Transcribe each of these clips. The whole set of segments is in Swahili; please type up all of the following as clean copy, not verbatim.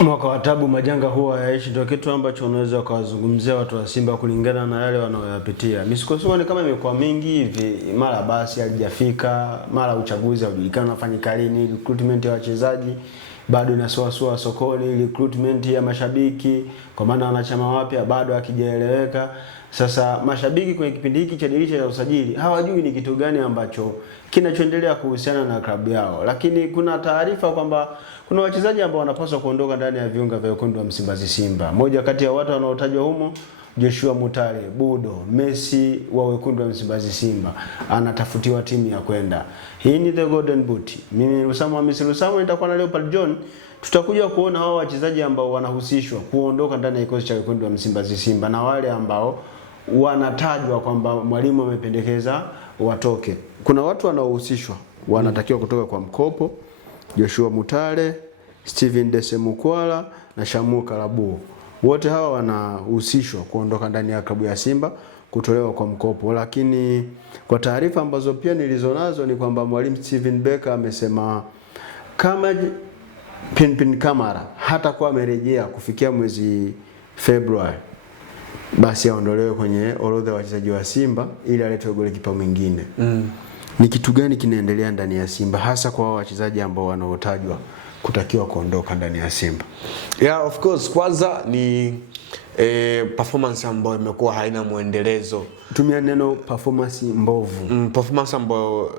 Mwaka wa tabu majanga huwa yaishi, ndio kitu ambacho unaweza kuzungumzia watu wa Simba kulingana na yale wanayoyapitia. Misukosuko ni kama imekuwa mingi hivi, mara basi halijafika, mara uchaguzi haujulikani unafanyika lini, recruitment ya wachezaji bado inasuasua sokoni, recruitment ya mashabiki kwa maana wanachama wapya bado hakijaeleweka. Sasa mashabiki kwenye kipindi hiki cha dirisha la usajili hawajui ni kitu gani ambacho kinachoendelea kuhusiana na klabu yao, lakini kuna taarifa kwamba kuna wachezaji ambao wanapaswa kuondoka ndani ya viunga vya wekundu wa Msimbazi Simba. Moja kati ya watu wanaotajwa humo Joshua Mutale Budo, Messi wa wekundu wa Msimbazi Simba, anatafutiwa timu ya kwenda. Hii ni the Golden Boot. Mimi Rusamu Hamisi Rusamu nitakuwa na Leopard John. Tutakuja kuona hao wachezaji ambao wanahusishwa kuondoka ndani ya kikosi cha wekundu wa Msimbazi Simba na wale ambao wanatajwa kwamba mwalimu amependekeza watoke. Kuna watu wanaohusishwa wanatakiwa kutoka kwa mkopo: Joshua Mutale, Steven Desemukwala na Shamu Karabu. Wote hawa wanahusishwa kuondoka ndani ya klabu ya Simba kutolewa kwa mkopo, lakini kwa taarifa ambazo pia nilizonazo ni kwamba mwalimu Steven Becker amesema kama Pinpin Kamara hatakuwa amerejea kufikia mwezi Februari, basi aondolewe kwenye orodha ya wachezaji wa Simba ili aletwe golikipa mwingine. Ni kitu gani kinaendelea ndani ya Simba hasa kwa wachezaji ambao wanaotajwa kutakiwa kuondoka ndani ya Simba? Yeah, of course, kwanza ni performance ambayo imekuwa haina muendelezo. Tumia neno performance mbovu. Performance ambayo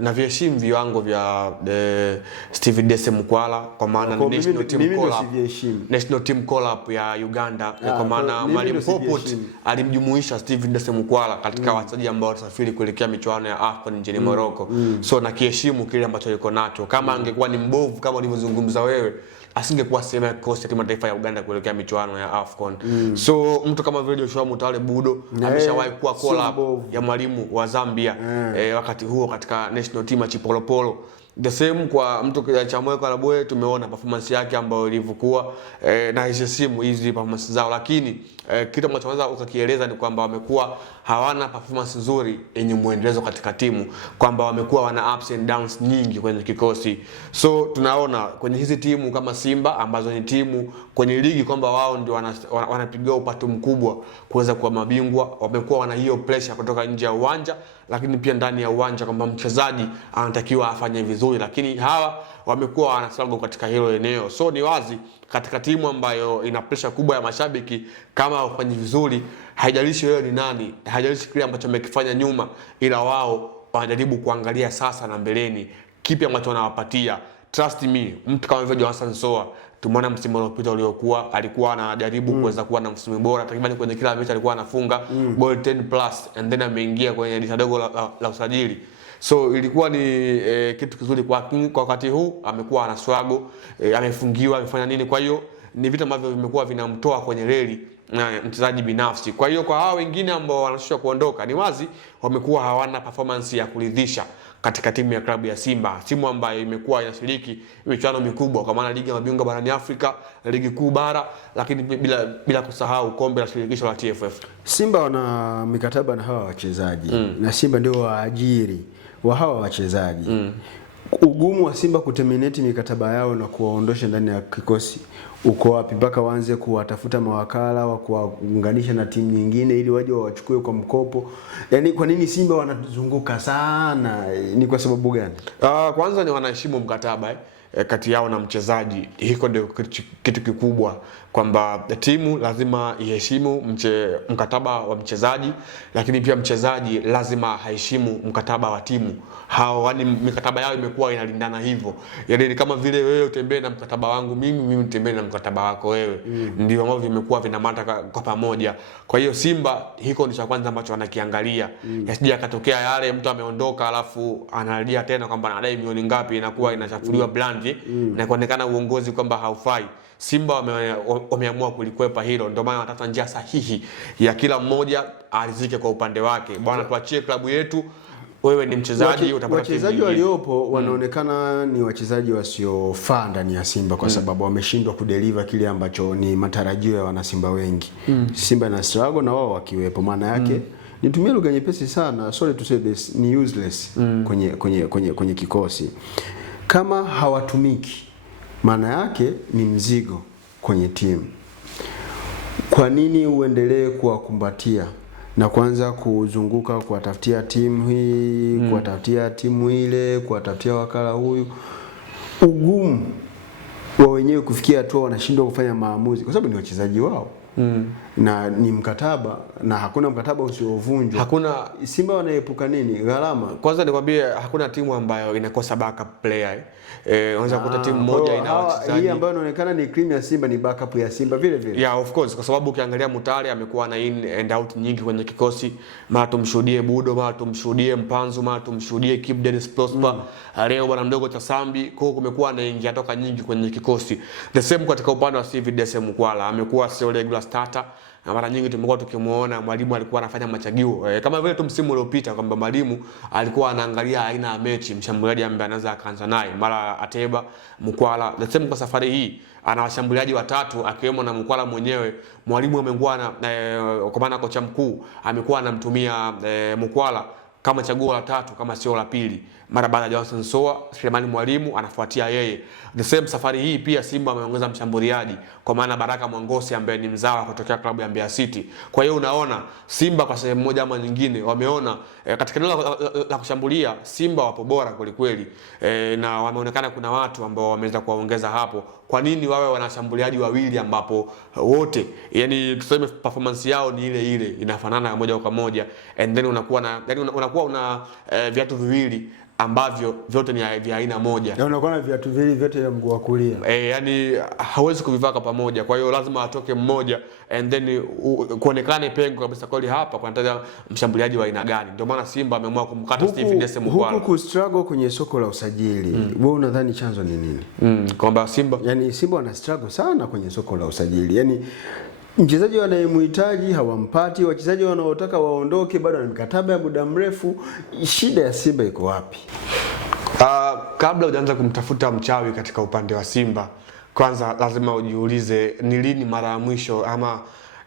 na viheshimu viwango vya Steven Desemukwala kwa maana ni national team call up ya Uganda, kwa maana Mwalimu Popote alimjumuisha Steven Desemukwala katika wachezaji ambao watasafiri kuelekea michuano ya AFCON nchini Morocco. So na kiheshimu kile ambacho yuko nacho. Kama angekuwa ni mbovu kama ulivyozungumza wewe, asingekuwa sema ya kosi ya timu taifa ya Uganda kuelekea michuano ya AFCON. So mtu kama vile Joshua Mutale Budo ameshawahi kuwa call up ya mwalimu wa Zambia wakati huo katika national team ya Chipolopolo. The same kwa mtu Shamu Karabu, tumeona performance yake ambayo ilivyokuwa na heshima hizi performance zao, lakini kitu ambacho unaweza ukakieleza ni kwamba wamekuwa hawana performance nzuri yenye muendelezo katika timu, kwamba wamekuwa wana ups and downs nyingi kwenye kikosi. So tunaona kwenye hizi timu kama Simba ambazo ni timu kwenye ligi kwamba wao ndio wanapiga upato mkubwa kuweza kuwa mabingwa, wamekuwa wana hiyo pressure kutoka nje ya uwanja lakini pia ndani ya uwanja kwamba mchezaji anatakiwa afanye vizuri, lakini hawa wamekuwa wana struggle katika hilo eneo. So ni wazi katika timu ambayo ina pressure kubwa ya mashabiki, kama wafanye vizuri, haijalishi wewe ni nani, haijalishi kile ambacho wamekifanya nyuma, ila wao wanajaribu kuangalia sasa na mbeleni kipi ambacho wanawapatia. Trust me, mtu kama vile Hassan Soa tumeona msimu uliopita uliokuwa alikuwa anajaribu kuweza kuwa na msimu bora, takriban kwenye kila mechi alikuwa anafunga goal 10 plus, and then ameingia kwenye dirisha dogo la usajili. So ilikuwa ni kitu kizuri kwa wakati huu. Amekuwa ana struggle, amefungiwa, amefanya nini, kwa hiyo ni vitu ambavyo vimekuwa vinamtoa kwenye reli na mchezaji binafsi. Kwa hiyo kwa hao wengine ambao wanashusha kuondoka, ni wazi wamekuwa hawana performance ya kuridhisha katika timu ya klabu ya Simba, timu ambayo imekuwa inashiriki michuano mikubwa kwa maana ligi ya mabingwa barani Afrika, ligi kuu bara, lakini bila kusahau kombe la shirikisho la TFF. Simba wana mikataba na hawa wachezaji na Simba ndio waajiri wa hawa wachezaji. Ugumu wa Simba kuterminate mikataba yao na kuwaondosha ndani ya kikosi uko wapi mpaka waanze kuwatafuta mawakala wa kuwaunganisha na timu nyingine ili waje wachukue kwa mkopo? Yaani kwa nini Simba wanazunguka sana? Ni kwa sababu gani? Kwanza ni wanaheshimu mkataba kati yao na mchezaji. Hiko ndio kitu kikubwa, kwamba timu lazima iheshimu mkataba wa mchezaji, lakini pia mchezaji lazima aheshimu mkataba wa timu. Hao yani mikataba yao imekuwa inalindana hivyo. Yaani kama vile wewe utembee na mkataba wangu mimi nitembee na mkataba wako wewe. Ndio ambavyo vimekuwa vinamata kwa pamoja. Kwa hiyo Simba hiko ni cha kwanza ambacho wanakiangalia. Yasije akatokea yale mtu ameondoka alafu analia tena kwamba anadai milioni ngapi, inakuwa inachafuliwa brand na kuonekana uongozi kwamba haufai. Simba wameamua kulikwepa hilo, ndio maana wanatafuta njia sahihi ya kila mmoja arizike kwa upande wake. Bwana, tuachie klabu yetu, wewe ni mchezaji utapata. Wachezaji waliopo wanaonekana ni wachezaji wasiofaa ndani ya Simba kwa sababu wameshindwa kudeliver kile ambacho ni matarajio ya wana Simba wengi. Simba ina struggle na wao wakiwepo, maana yake nitumie lugha nyepesi sana, sorry to say this, ni useless kwenye kikosi. Kama hawatumiki maana yake ni mzigo kwenye timu. Kwa nini uendelee kuwakumbatia na kuanza kuzunguka kuwatafutia timu hii, kuwatafutia timu ile, kuwatafutia wakala huyu? Ugumu wa wenyewe kufikia hatua wanashindwa kufanya maamuzi kwa sababu ni wachezaji wao. Na ni mkataba, na hakuna mkataba usiovunjwa. Hakuna. Simba wanaepuka nini? Gharama. Kwanza nikwambie hakuna timu ambayo inakosa backup player. Unaweza kukuta timu moja ina wachezaji. Hii ambayo inaonekana ni cream ya Simba ni backup ya Simba vile vile. Yeah, of course, kwa sababu ukiangalia Mutale amekuwa na in and out nyingi kwenye kikosi. Mara tumshuhudie Budo, mara tumshuhudie Mpanzu, mara tumshuhudie Kip Dennis Prosper, leo bwana mdogo Tasambi. Kwa hiyo kumekuwa anaingia toka nyingi kwenye kikosi. The same katika upande wa Steve Dese Mukwala, amekuwa sio regular starter. Na mara nyingi tumekuwa tukimuona mwalimu alikuwa anafanya machagio kama vile tu msimu uliopita kwamba mwalimu alikuwa anaangalia aina ya mechi mshambuliaji ambaye anaweza akaanza naye, mara Ateba, Mukwala. The same kwa safari hii ana washambuliaji watatu akiwemo na Mukwala mwenyewe. Mwalimu amekuwa na kwa maana kocha mkuu amekuwa anamtumia Mukwala kama chaguo la tatu kama sio la pili, mara baada ya Johnson Soa, Sulemani Mwalimu anafuatia yeye. The same safari hii pia Simba ameongeza mshambuliaji kwa maana Baraka Mwangosi ambaye ni mzawa kutokea klabu ya Mbeya City. Kwa hiyo unaona Simba kwa sehemu moja ama nyingine wameona katika eneo la kushambulia Simba wapo bora kweli kweli, na wameonekana kuna watu ambao wameweza kuwaongeza hapo. Kwa nini wawe wanashambuliaji wawili ambapo wote yani tuseme performance yao ni ile ile, inafanana moja kwa moja, and then unakuwa na unakuwa una viatu viwili ambavyo vyote ni vya aina moja. Na unakuwa na viatu viwili vyote vya mguu wa kulia. Yani hawezi kuvivaa kwa pamoja. Kwa hiyo lazima atoke mmoja and then kuonekane pengo kabisa kweli hapa kunataja mshambuliaji wa aina gani. Ndio maana Simba ameamua kumkata Steve Dese Mukwala. Huku struggle kwenye soko la usajili. Wewe unadhani chanzo ni nini? Kwamba Simba wana struggle sana kwenye soko la usajili. Yani mchezaji wanayemhitaji hawampati, wachezaji wanaotaka waondoke bado na mikataba ya muda mrefu. Shida ya Simba iko wapi? Kabla hujaanza kumtafuta mchawi katika upande wa Simba, kwanza lazima ujiulize ni lini mara ya mwisho ama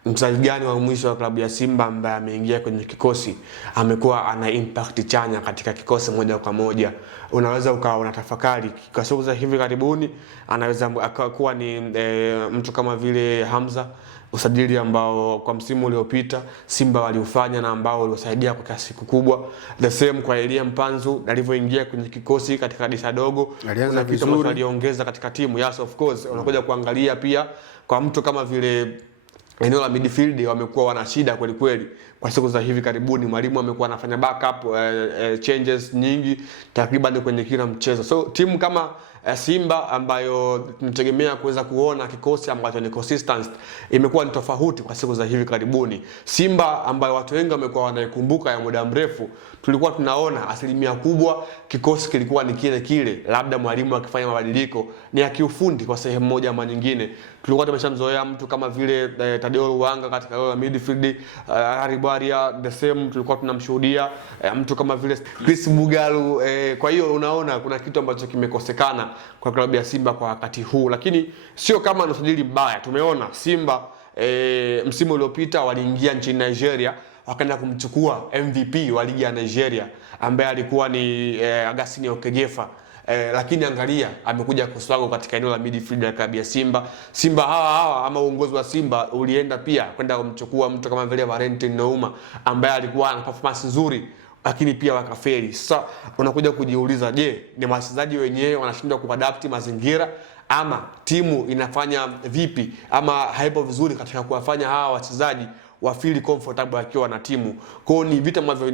mchezaji gani wa mwisho wa klabu ya Simba ambaye ameingia kwenye kikosi amekuwa ana impact chanya katika kikosi moja kwa moja. Unaweza ukawa unatafakari kwa siku za hivi karibuni, anaweza akakuwa ni mtu kama vile Hamza, usajili ambao kwa msimu uliopita Simba waliufanya na ambao uliosaidia kwa kiasi kikubwa. The same kwa Elia Mpanzu alivyoingia kwenye kikosi katika dirisha dogo, na kitu ambacho aliongeza katika timu. Yes, of course, unakuja kuangalia pia kwa mtu kama vile eneo la midfield wamekuwa wana shida kweli kweli kwa siku za hivi karibuni. Mwalimu amekuwa anafanya backup changes nyingi takriban kwenye kila mchezo. So timu kama Simba ambayo tunategemea kuweza kuona kikosi ambacho ni consistent imekuwa ni tofauti kwa siku za hivi karibuni. Simba ambayo watu wengi wamekuwa wanaikumbuka ya muda mrefu, tulikuwa tunaona asilimia kubwa kikosi kilikuwa ni kile kile, labda mwalimu akifanya mabadiliko ni ya kiufundi kwa sehemu moja ama nyingine. Tulikuwa tumeshamzoea mtu kama vile Tadeo Luanga katika eneo la midfield, Haribaria the same tulikuwa tunamshuhudia mtu kama vile Chris Mugalu. Kwa hiyo unaona kuna kitu ambacho kimekosekana kwa klabu ya Simba kwa wakati huu, lakini sio kama usajili mbaya. Tumeona Simba msimu uliopita waliingia nchini Nigeria wakaenda kumchukua MVP wa ligi ya Nigeria ambaye alikuwa ni Agasini Okejefa. Lakini angalia amekuja kuswago katika eneo la midfield ya klabu ya Simba. Simba hawa ama uongozi wa Simba ulienda pia kwenda kumchukua mtu kama vile Valentin Nouma ambaye alikuwa na performance nzuri, lakini pia wakafeli. Sasa unakuja kujiuliza, je, ni wachezaji wenyewe wanashindwa kuadapti mazingira ama timu inafanya vipi ama haipo vizuri katika kuwafanya hawa wachezaji wa feel comfortable akiwa na timu? Kwa hiyo ni vitu ambavyo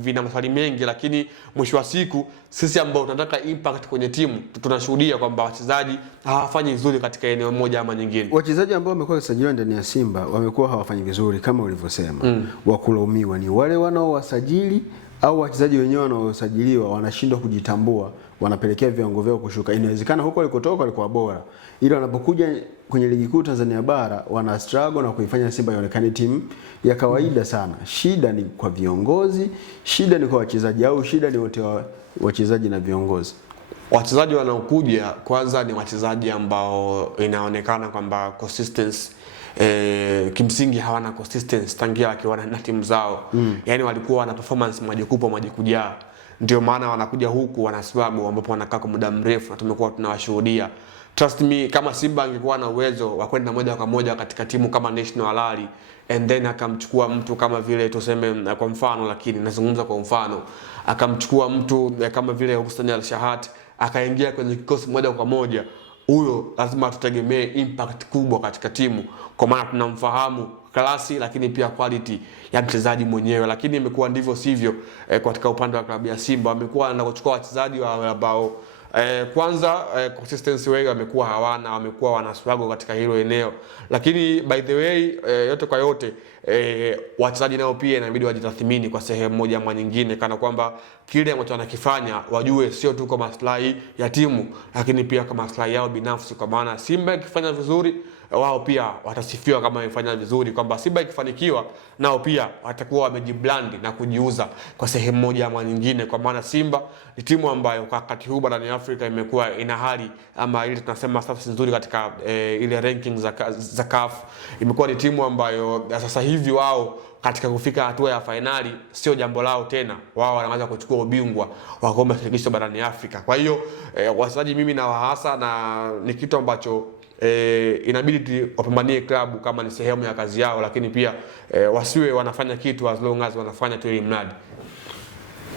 vina maswali mengi, lakini mwisho wa siku sisi ambao tunataka impact kwenye timu tunashuhudia kwamba wachezaji hawafanyi vizuri katika eneo moja ama nyingine. Wachezaji ambao wamekuwa wasajiliwa ndani ya Simba wamekuwa hawafanyi vizuri kama ulivyosema. Wakulaumiwa ni wale wanaowasajili au wachezaji wenyewe wanaosajiliwa wanashindwa kujitambua, wanapelekea viwango vyao kushuka. Inawezekana huko walikotoka walikuwa bora, ila wanapokuja kwenye ligi kuu Tanzania bara wana struggle na kuifanya Simba ionekane timu ya kawaida sana. Shida ni kwa viongozi, shida ni kwa wachezaji, au shida ni wote wachezaji na viongozi? Wachezaji wanaokuja kwanza ni wachezaji ambao inaonekana kwamba consistency kimsingi hawana consistency tangia wakiwa na timu zao. Yani walikuwa wana performance majikujaa. Ndio maana wanakuja huku wana struggle ambapo wanakaa kwa muda mrefu na tumekuwa tunawashuhudia. trust me, kama Simba angekuwa na uwezo wa kwenda moja kwa moja katika timu kama National Al Ahly and then akamchukua mtu kama vile tuseme kwa mfano, lakini nazungumza kwa mfano, akamchukua mtu kama vile Hussein Al Shahat akaingia kwenye kikosi moja kwa moja, huyo lazima tutegemee impact kubwa katika timu, kwa maana tunamfahamu klasi lakini pia quality ya mchezaji mwenyewe. Lakini imekuwa ndivyo sivyo katika upande wa klabu ya Simba. Wamekuwa wanakuchukua wachezaji ambao kwanza consistency wao wamekuwa hawana, wamekuwa wana struggle katika hilo eneo. Lakini by the way yote kwa yote wachezaji nao pia inabidi wajitathmini kwa sehemu moja ama nyingine, kana kwamba kile ambacho wanakifanya wajue sio tu kwa maslahi ya timu lakini pia kwa maslahi yao binafsi, kwa maana Simba ikifanya vizuri wao pia watasifiwa kama wamefanya vizuri, kwamba Simba ikifanikiwa nao pia watakuwa wamejiblandi na kujiuza kwa sehemu moja ama nyingine, kwa maana Simba ni timu ambayo kwa wakati huu barani Afrika imekuwa ina hali ama ile tunasema status nzuri katika ile ranking za CAF. Imekuwa ni timu ambayo sasa hivi wao katika kufika hatua ya finali sio jambo lao tena, wao wanaanza kuchukua ubingwa wa kombe la shirikisho barani Afrika. Kwa hiyo wachezaji mimi na wahasa, na ni kitu ambacho inabidi wapambanie klabu kama ni sehemu ya kazi yao, lakini pia wasiwe wanafanya kitu as long as wanafanya tu ili mradi.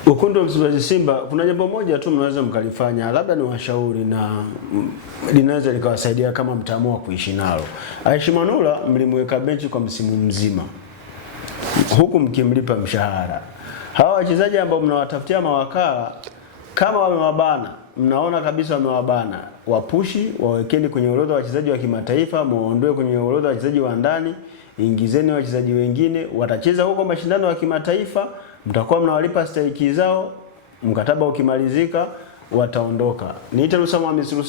Wekundu wa Msimbazi Simba, kuna jambo moja tu mnaweza mkalifanya, labda ni washauri na linaweza likawasaidia kama mtaamua kuishi nalo. Aishi Manula mlimweka benchi kwa msimu mzima, huku mkimlipa mshahara. Hawa wachezaji ambao mnawatafutia mawakala, kama wamewabana, mnaona kabisa wamewabana, wapushi, wawekeni kwenye orodha wa wachezaji wa kimataifa, muondoe kwenye orodha wa wachezaji wa ndani, ingizeni wachezaji wengine, watacheza huko mashindano ya kimataifa, mtakuwa mnawalipa stahiki zao, mkataba ukimalizika wataondoka. Niite Lusa Mohamed Lusa.